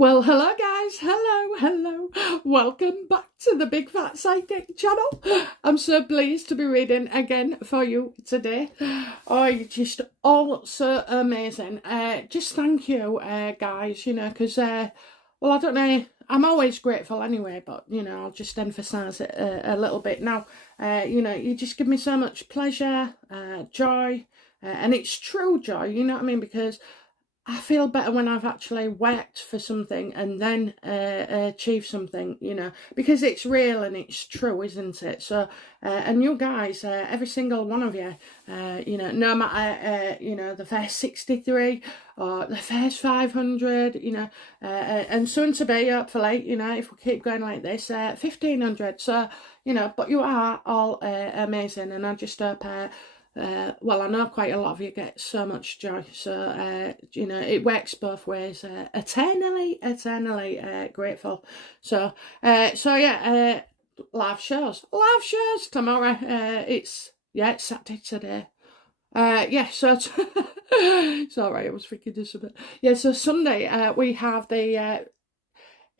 Well, hello guys, hello. Welcome back to the Big Fat Psychic channel. I'm so pleased to be reading again for you today. Oh, you're just all so amazing. Just thank you, guys, because, well, I don't know, I'm always grateful anyway, but, I'll just emphasise it a little bit now. You just give me so much pleasure, joy, and it's true joy, you know what I mean, because I feel better when I've actually worked for something and then achieved something, because it's real and it's true, isn't it? So, and you guys, every single one of you, no matter, the first 63 or the first 500, and soon to be, hopefully, if we keep going like this, 1500. So, but you are all amazing, and I just hope, well, I know quite a lot of you get so much joy, so it works both ways. Eternally grateful. So yeah, live shows tomorrow. It's Saturday today. So sorry, I was thinking this a bit. Yeah, so Sunday we have the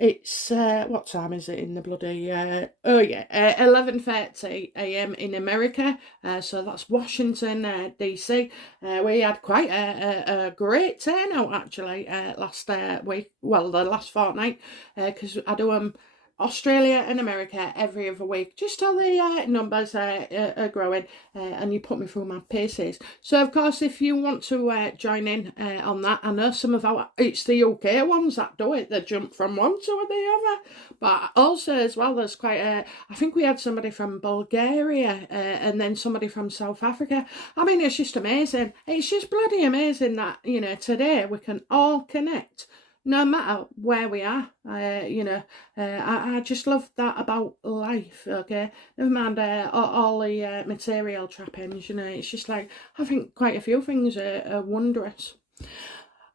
it's what time is it in the bloody 11:30 a.m. in America, so that's Washington DC. We had quite a great turnout actually last week, well, the last fortnight, because I do Australia and America every other week, just till the numbers are growing, and you put me through my paces. So of course, if you want to join in on that, I know some of it's the UK ones that do it, they jump from one to the other, but also as well there's quite I think we had somebody from Bulgaria, and then somebody from South Africa. I mean, it's just amazing. It's just bloody amazing that today we can all connect no matter where we are. I just love that about life, okay? Never mind all the material trappings, it's just like, I think quite a few things are wondrous.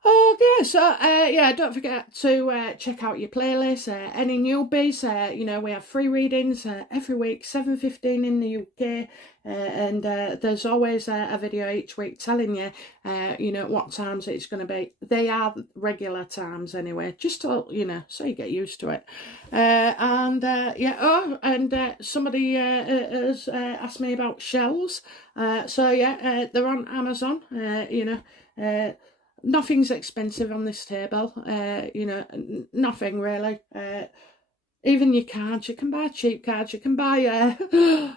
Okay, so don't forget to check out your playlist. Any newbies, we have free readings every week, 7:15 in the UK, and there's always a video each week telling you, what times it's going to be. They are regular times anyway, just to, so you get used to it. Somebody has asked me about shells. They're on Amazon. Nothing's expensive on this table, nothing really. Even your cards, you can buy cheap cards, you can buy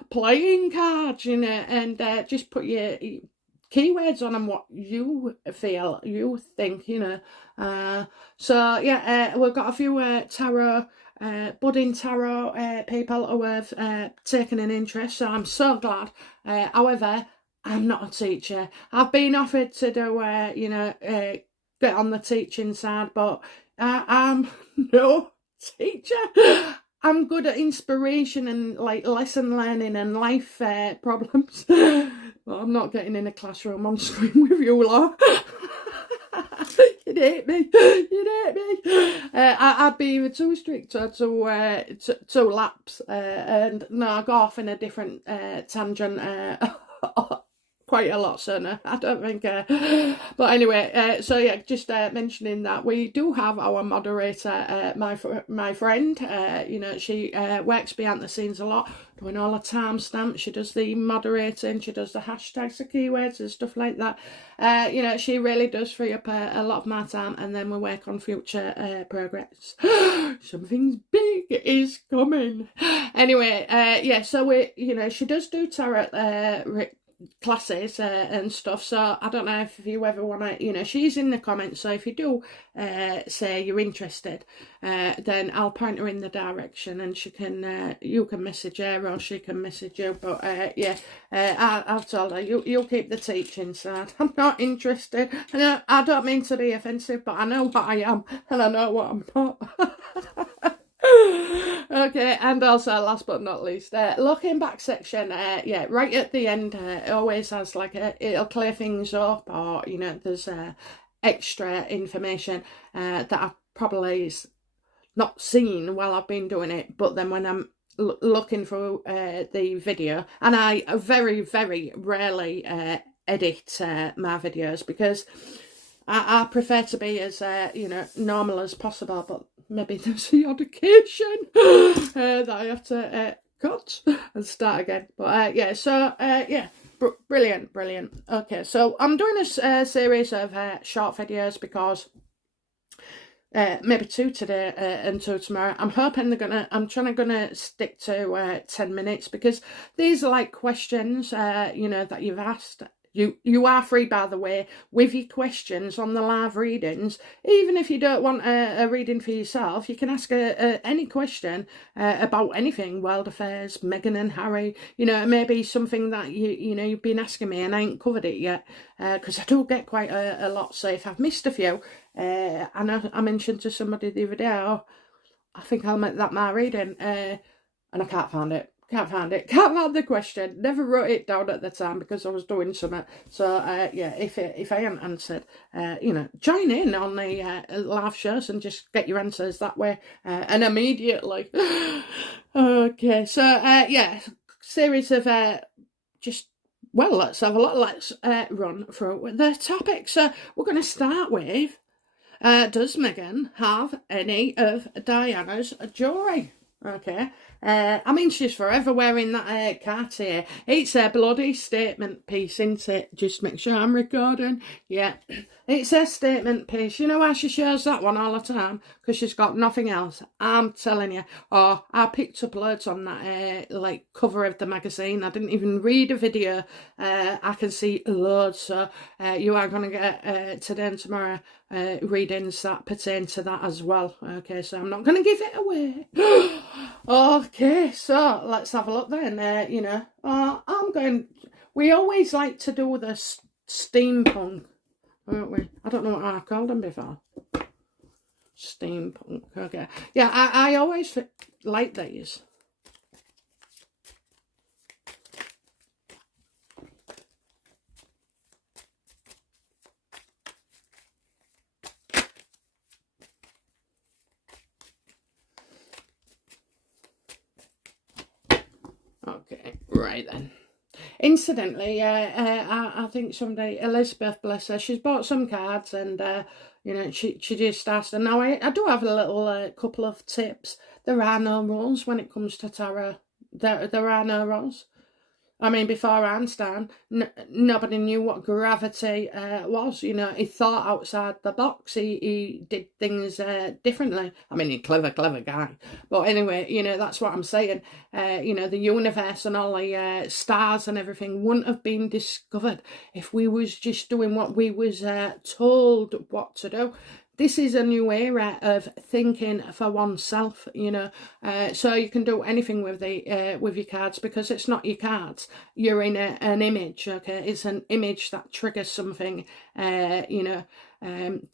playing cards, and just put your keywords on them, what you feel, you think, we've got a few tarot, budding tarot people who have taken an interest, so I'm so glad. However, I'm not a teacher. I've been offered to do, get on the teaching side, but I'm no teacher. I'm good at inspiration and like lesson learning and life problems. But I'm not getting in a classroom on screen with you lot. You'd hate me. I'd be either too strict or too lax. And no, I go off in a different tangent. Quite a lot, so no, I don't think. But anyway, just mentioning that we do have our moderator, my friend. She works behind the scenes a lot, doing all the timestamps. She does the moderating, she does the hashtags, the keywords, and stuff like that. She really does free up a lot of my time, and then we work on future progress. Something big is coming. Anyway, so we, she does do tarot classes and stuff, so I don't know if you ever want to, she's in the comments, so if you do say you're interested, then I'll point her in the direction, and she can you can message her or she can message you. But I've told her you'll keep the teaching side. I'm not interested. I don't mean to be offensive, but I know what I am and I know what I'm not. Okay, and also last but not least, looking back section, right at the end, it always has like it'll clear things up, or there's extra information that I've probably not seen while I've been doing it, but then when I'm looking through the video, and I very, very rarely edit my videos, because I prefer to be as, you know, normal as possible, but maybe there's the odd occasion that I have to cut and start again. But yeah, so yeah, brilliant, brilliant. Okay, so I'm doing a series of short videos because maybe 2 today and 2 tomorrow. I'm hoping I'm gonna stick to 10 minutes because these are like questions, you know, that you've asked. You are free, by the way, with your questions on the live readings. Even if you don't want a reading for yourself, you can ask any question about anything, world affairs, Meghan and Harry. You know, maybe something that you know you've been asking me and I ain't covered it yet, because I do get quite a lot. So if I've missed a few, and I mentioned to somebody the other day, oh, I think I'll make that my reading, and I can't find it. Can't find it. Can't find the question. Never wrote it down at the time because I was doing something. So yeah, if I haven't answered, you know, join in on the live shows and just get your answers that way and immediately. Okay, so yeah, series of just. Well, let's have a look. Let's run through the topics. So we're going to start with, does Meghan have any of Diana's jewellery? Okay. I mean, she's forever wearing that Cartier. It's a bloody statement piece, isn't it? Just make sure I'm recording. Yeah, it's a statement piece. You know why she shows that one all the time? Because she's got nothing else. I'm telling you. Oh, I picked up loads on that, like, cover of the magazine. I didn't even read a video. I can see loads. So you are going to get today and tomorrow readings that pertain to that as well. Okay, so I'm not going to give it away. Okay, so let's have a look then. You know, we always like to do the steampunk, don't we? I don't know what I called them before. Steampunk, okay. Yeah, I always like these. Okay, right then. Incidentally, I think somebody, Elizabeth, bless her, she's bought some cards and, you know, she just asked. And now I do have a little couple of tips. There are no rules when it comes to tarot. There are no rules. I mean, before Einstein, nobody knew what gravity was. You know, he thought outside the box. He did things differently. I mean, he's clever guy. But anyway, you know, that's what I'm saying. You know, the universe and all the stars and everything wouldn't have been discovered if we was just doing what we was told what to do. This is a new era of thinking for oneself, you know. So you can do anything with with your cards because it's not your cards. You're in an image, okay? It's an image that triggers something, you know, and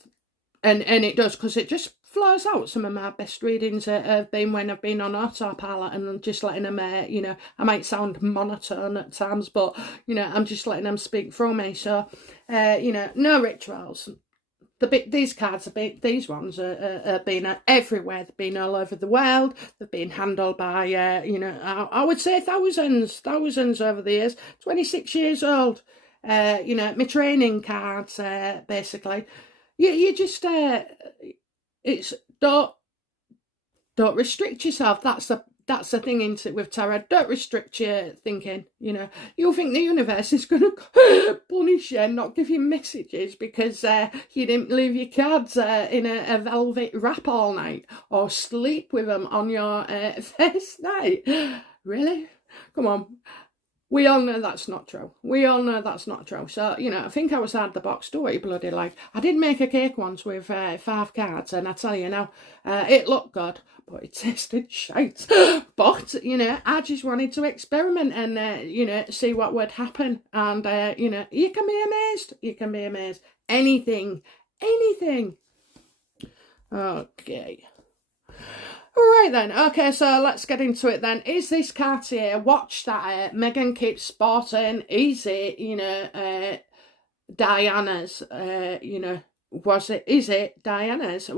it does because it just flows out. Some of my best readings have been when I've been on autopilot and just letting them, you know, I might sound monotone at times, but, you know, I'm just letting them speak through me. So, you know, no rituals. These cards these ones are been everywhere. They've been all over the world. They've been handled by, you know, I would say thousands over the years. 26 years old. You know, my training cards, basically. You just, it's don't restrict yourself. That's the thing, isn't it, with tarot? Don't restrict your thinking, you know. You'll think the universe is going to punish you and not give you messages because you didn't leave your cards in a velvet wrap all night or sleep with them on your first night. Really? Come on. We all know that's not true. We all know that's not true. So, you know, I think I was out the box. Do what you bloody like. I did make a cake once with 5 cards, and I tell you now, it looked good, but it tasted shite. But, you know, I just wanted to experiment and, you know, see what would happen. And, you know, you can be amazed. You can be amazed. Anything. Okay. Right then, okay, so let's get into it then. Is this Cartier watch that Meghan keeps sporting, is it, you know, Diana's, you know, is it Diana's?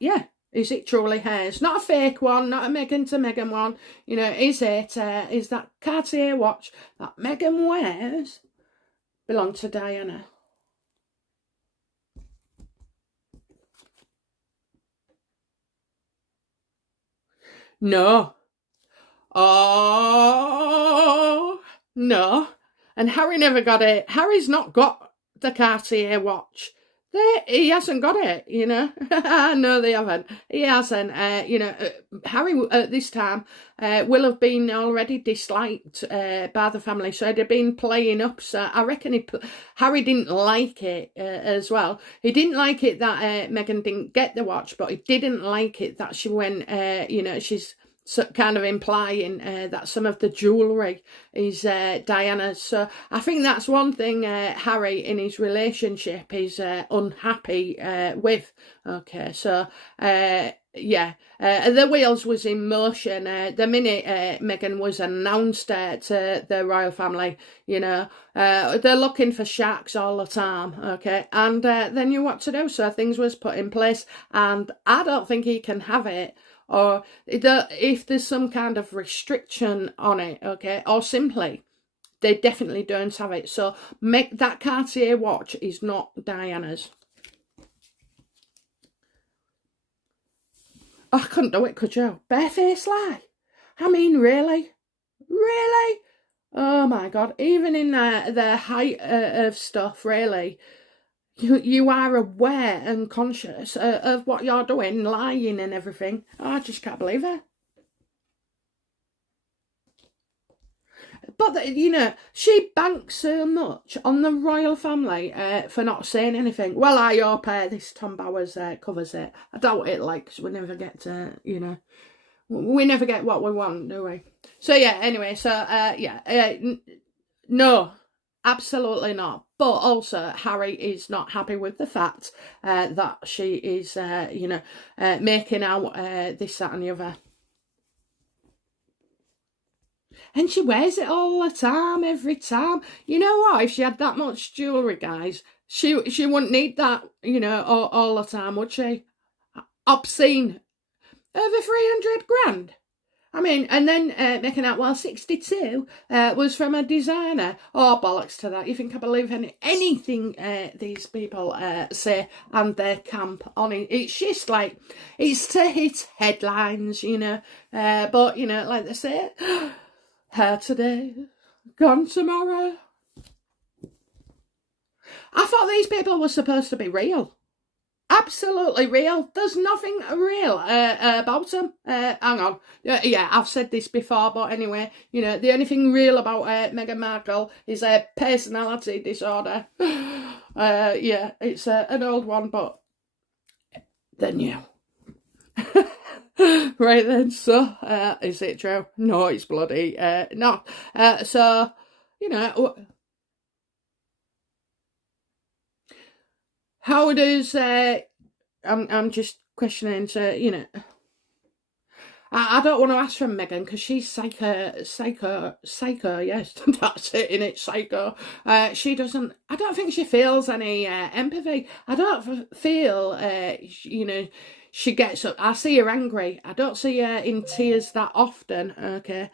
Yeah, is it truly hers? Not a fake one, not a Meghan to Meghan one, you know, is that Cartier watch that Meghan wears belong to Diana? No. Oh, no. And Harry never got it. Harry's not got the Cartier watch. He hasn't got it, you know. No, they haven't. He hasn't. Harry at this time will have been already disliked by the family, so he'd have been playing up. So I reckon Harry didn't like it as well. He didn't like it that Meghan didn't get the watch, but he didn't like it that she went, she's kind of implying that some of the jewellery is Diana's. So I think that's one thing Harry in his relationship is unhappy with. Okay, so yeah, the wheels was in motion the minute Meghan was announced to the royal family. You know, they're looking for sharks all the time. Okay, and they knew what to do, so things was put in place, and I don't think he can have it. Or if there's some kind of restriction on it, okay, or simply they definitely don't have it. So make that Cartier watch is not Diana's. I couldn't do it, could you? Barefaced lie. I mean, really? Really? Oh my God. Even in the height of stuff, really, you are aware and conscious of what you're doing, lying and everything. Oh, I just can't believe it. But, she banks so much on the royal family for not saying anything. Well, I hope this Tom Bowers covers it. I doubt it, because we never get to, we never get what we want, do we? So, yeah, anyway, so, no, absolutely not. But also, Harry is not happy with the fact that she is, making out this, that and the other. And she wears it all the time, every time. You know what? If she had that much jewellery, guys, she wouldn't need that, all the time, would she? Obscene. Over 300 grand. I mean, and then making out, 62 was from a designer. Oh, bollocks to that. You think I believe anything these people say and their camp on it? It's just like, it's to hit headlines, but, like they say, hair today, gone tomorrow. I thought these people were supposed to be real. Absolutely real. There's nothing real about them. Hang on. Yeah, I've said this before, but anyway, the only thing real about Meghan Markle is a personality disorder. Yeah, it's an old one, but they're new. Right then, so, is it true? No, it's bloody not. So, how does, I'm just questioning, so, I don't want to ask from Meghan because she's psycho, yes, that's it, innit, psycho. She doesn't, I don't think she feels any empathy. I don't feel, she gets up. I see her angry. I don't see her in tears that often, okay.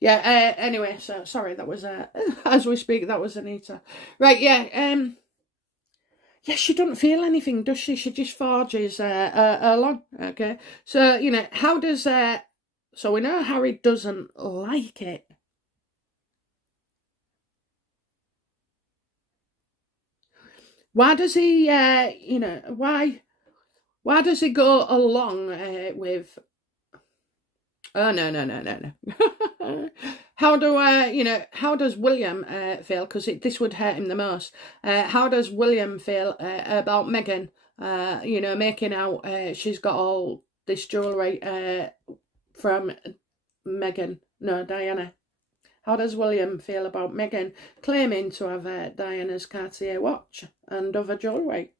Yeah, anyway, so sorry, that was as we speak, that was Anita. Right, yeah, yeah, she doesn't feel anything, does she? She just forges along, okay. So, how does so we know Harry doesn't like it. Why does he why does he go along with oh, no. How do how does William feel? Because this would hurt him the most. How does William feel about Meghan? Making out she's got all this jewellery from Diana. How does William feel about Meghan claiming to have Diana's Cartier watch and other jewellery?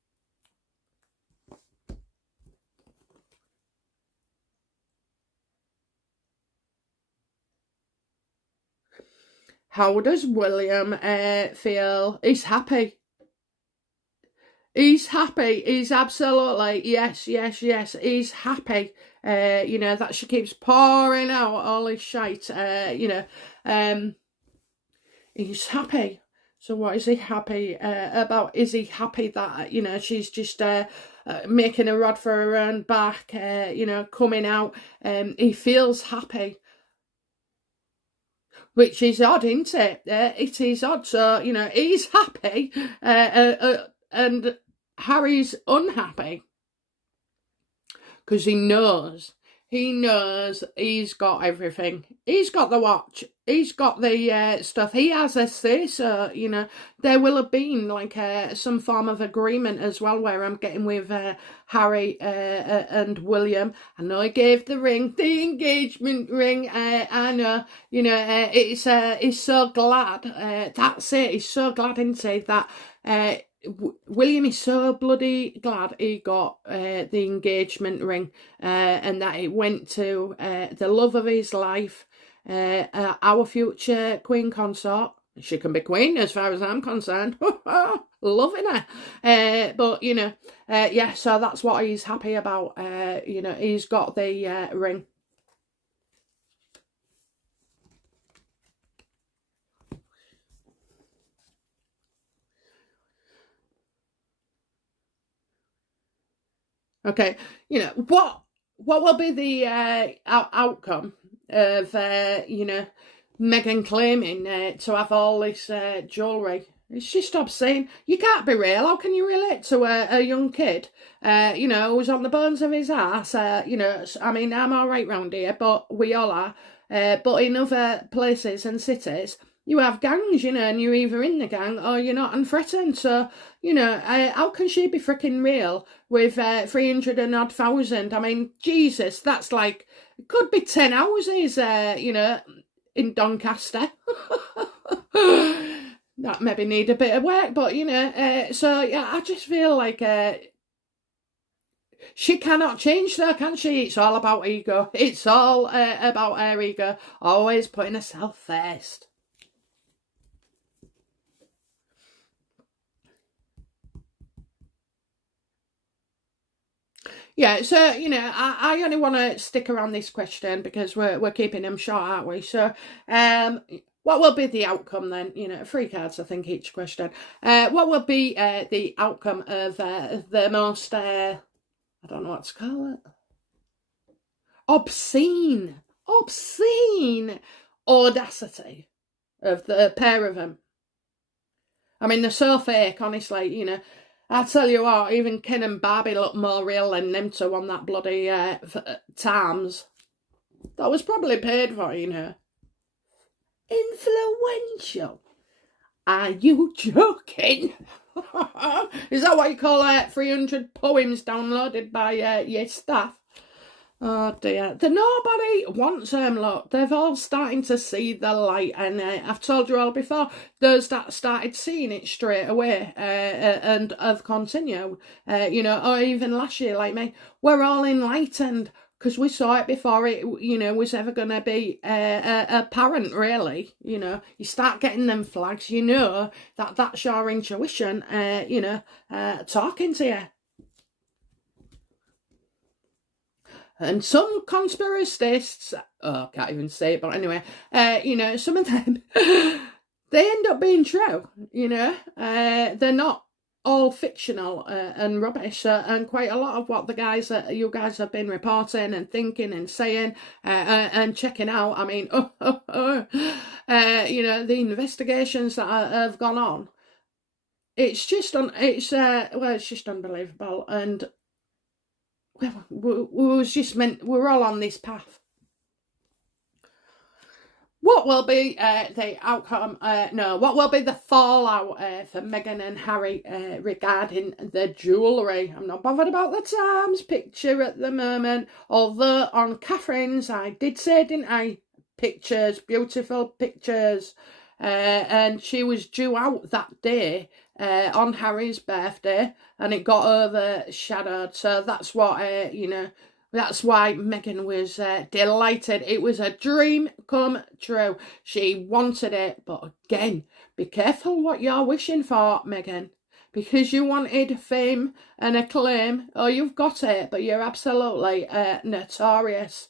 How does William feel? He's happy. He's happy. He's absolutely, yes. He's happy. That she keeps pouring out all his shite. He's happy. So what is he happy about? Is he happy that, you know, she's just making a rod for her own back, you know, coming out? He feels happy, which is odd, isn't it? It is odd. So, you know, he's happy and Harry's unhappy because he knows he's got everything. He's got the watch. He's got the stuff. He has a say, so, you know, there will have been like some form of agreement as well where I'm getting with Harry and William. I know he gave the ring, the engagement ring. I know, you know, he's so glad. That's it. He's so glad, isn't he, that William is so bloody glad he got the engagement ring and that it went to the love of his life, our future queen consort. She can be queen as far as I'm concerned. Loving her. But, you know, yeah, so that's what he's happy about. You know, he's got the ring. Okay, you know, what will be the outcome of, you know, Meghan claiming to have all this jewellery? It's just obscene. You can't be real. How can you relate to a young kid, you know, who's on the bones of his ass? You know, I mean, I'm all right round here, but we all are. But in other places and cities, you have gangs, you know, and you're either in the gang or you're not and threatened. So, you know, how can she be freaking real with 300 and odd thousand? I mean, Jesus, that's like, it could be 10 houses, you know, in Doncaster. That maybe need a bit of work, but, you know, so, yeah, I just feel like she cannot change though, can she? It's all about ego. It's all about her ego. Always putting herself first. Yeah, so, you know, I only want to stick around this question because we're keeping them short, aren't we? So, what will be the outcome then? You know, 3 cards, I think, each question. What will be the outcome of the most, I don't know what to call it, obscene audacity of the pair of them? I mean, they're so fake, honestly, you know. I tell you what, even Ken and Barbie look more real than them two on that bloody Times. That was probably paid for, you know. Influential. Are you joking? Is that what you call 300 poems downloaded by your staff? Oh dear. Nobody wants them, look. They've all starting to see the light, and I've told you all before, those that started seeing it straight away and have continued, you know, or even last year like me, we're all enlightened because we saw it before it, you know, was ever going to be apparent, really. You know, you start getting them flags, you know, that's your intuition, you know, talking to you. And some conspiracists, oh, I can't even say it, but anyway, you know, some of them, they end up being true, you know. They're not all fictional and rubbish, and quite a lot of what you guys have been reporting and thinking and saying and checking out, I mean, you know, the investigations that have gone on, it's just, it's just unbelievable, and we're all on this path. What will be the outcome? What will be the fallout for Meghan and Harry regarding the jewellery? I'm not bothered about the Times picture at the moment. Although on Catherine's, I did say, didn't I? Pictures, beautiful pictures. And she was due out that day on Harry's birthday, and it got overshadowed. So that's what, you know, that's why Meghan was delighted. It was a dream come true. She wanted it, but again, be careful what you're wishing for, Meghan. Because you wanted fame and acclaim, oh, you've got it, but you're absolutely notorious.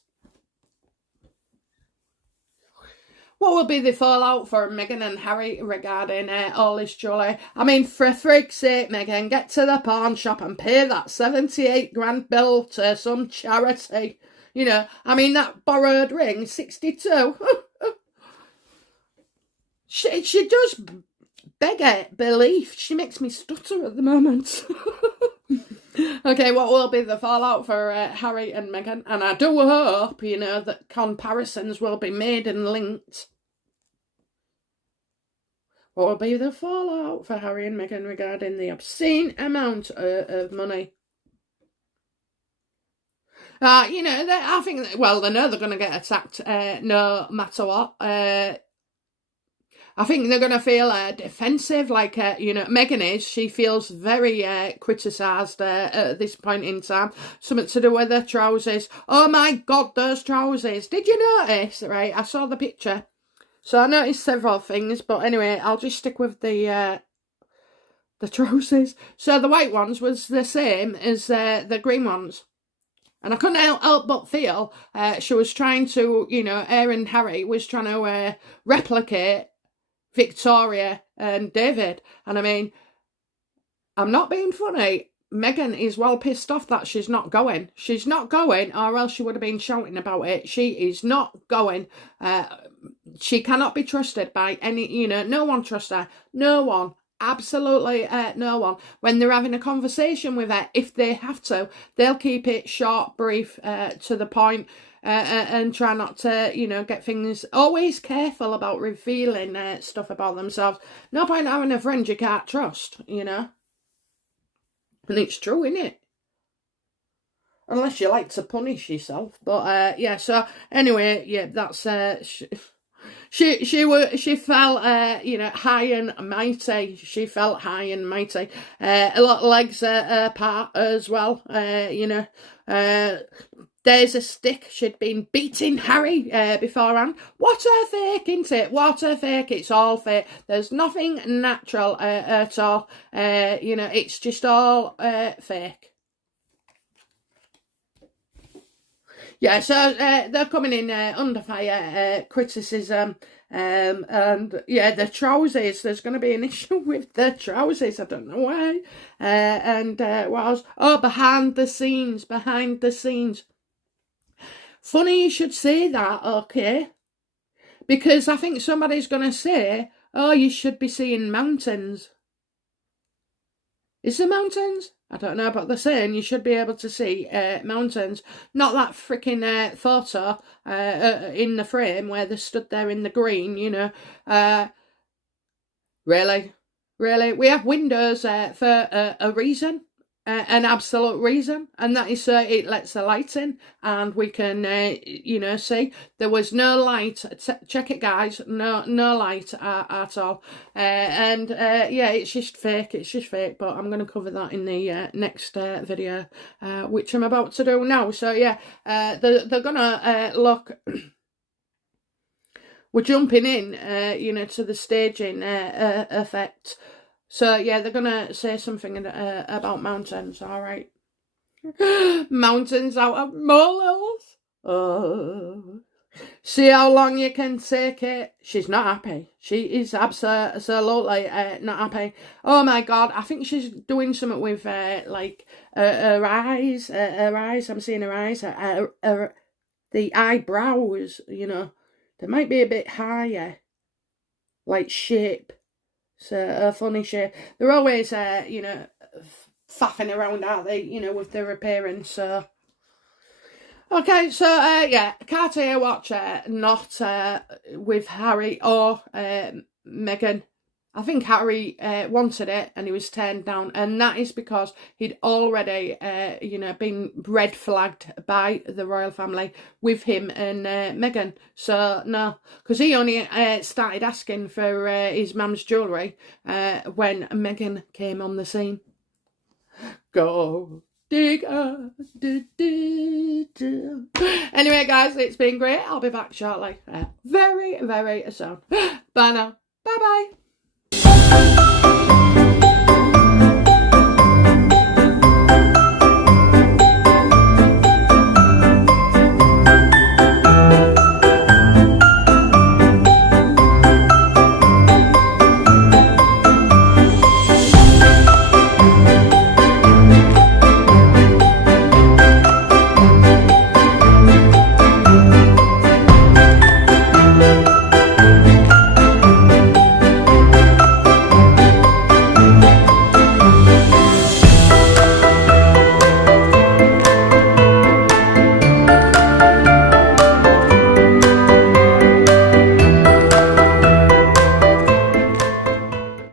What will be the fallout for Meghan and Harry regarding all this jewellery? I mean, for frig's sake, Meghan, get to the pawn shop and pay that 78 grand bill to some charity. You know, I mean, that borrowed ring, 62. she does beg belief. She makes me stutter at the moment. Okay, what will be the fallout for Harry and Meghan? And I do hope, you know, that comparisons will be made and linked. What will be the fallout for Harry and Meghan regarding the obscene amount of money? You know, I think, well, they know they're going to get attacked no matter what. I think they're going to feel defensive, like, you know, Meghan is. She feels very criticised at this point in time. Something to do with her trousers. Oh, my God, those trousers. Did you notice? Right, I saw the picture. So I noticed several things. But anyway, I'll just stick with the trousers. So the white ones was the same as the green ones. And I couldn't help but feel she was trying to, you know, and Harry was trying to replicate Victoria and David. And I mean, I'm not being funny. Meghan is well pissed off that she's not going. She's not going, or else she would have been shouting about it. She is not going. She cannot be trusted by any, you know, no one trusts her. No one. Absolutely no one. When they're having a conversation with her, if they have to, they'll keep it short, brief, to the point. And try not to, you know, get things, always careful about revealing stuff about themselves. No point having a friend you can't trust, you know. And it's true, isn't it? Unless you like to punish yourself. But, yeah, so, anyway, yeah, that's, she felt, you know, high and mighty. She felt high and mighty. A lot of legs apart as well, you know. There's a stick. She'd been beating Harry beforehand. What a fake, isn't it? What a fake. It's all fake. There's nothing natural at all. You know, it's just all fake. Yeah, so they're coming in under fire criticism. And yeah, the trousers, there's going to be an issue with the trousers. I don't know why. And what else? Oh, behind the scenes. Funny you should say that, okay? Because I think somebody's going to say, oh, you should be seeing mountains. Is there mountains? I don't know, but they're saying you should be able to see mountains. Not that freaking photo in the frame where they stood there in the green, you know. Really? We have windows for a reason. An absolute reason, and that is it lets the light in and we can you know, see. There was no light. Check it, guys. No light at all. And yeah, it's just fake. But I'm going to cover that in the next video, which I'm about to do now. So yeah, they're gonna look. We're jumping in, you know, to the staging effect. So, yeah, they're going to say something about mountains, all right? Mountains out of molehills. Oh. See how long you can take it. She's not happy. She is absolutely not happy. Oh, my God. I think she's doing something with, like, her eyes. I'm seeing her eyes. The eyebrows, you know. They might be a bit higher. Like, shape. So a funny shape. They're always, you know, faffing around, aren't they? You know, with their appearance. So, okay. So yeah, Cartier watch, not with Harry or Meghan. I think Harry wanted it and he was turned down, and that is because he'd already, you know, been red flagged by the royal family with him and Meghan. So, no, because he only started asking for his mum's jewellery when Meghan came on the scene. Go digger. Anyway, guys, it's been great. I'll be back shortly. Very, very soon. Bye now. Bye-bye.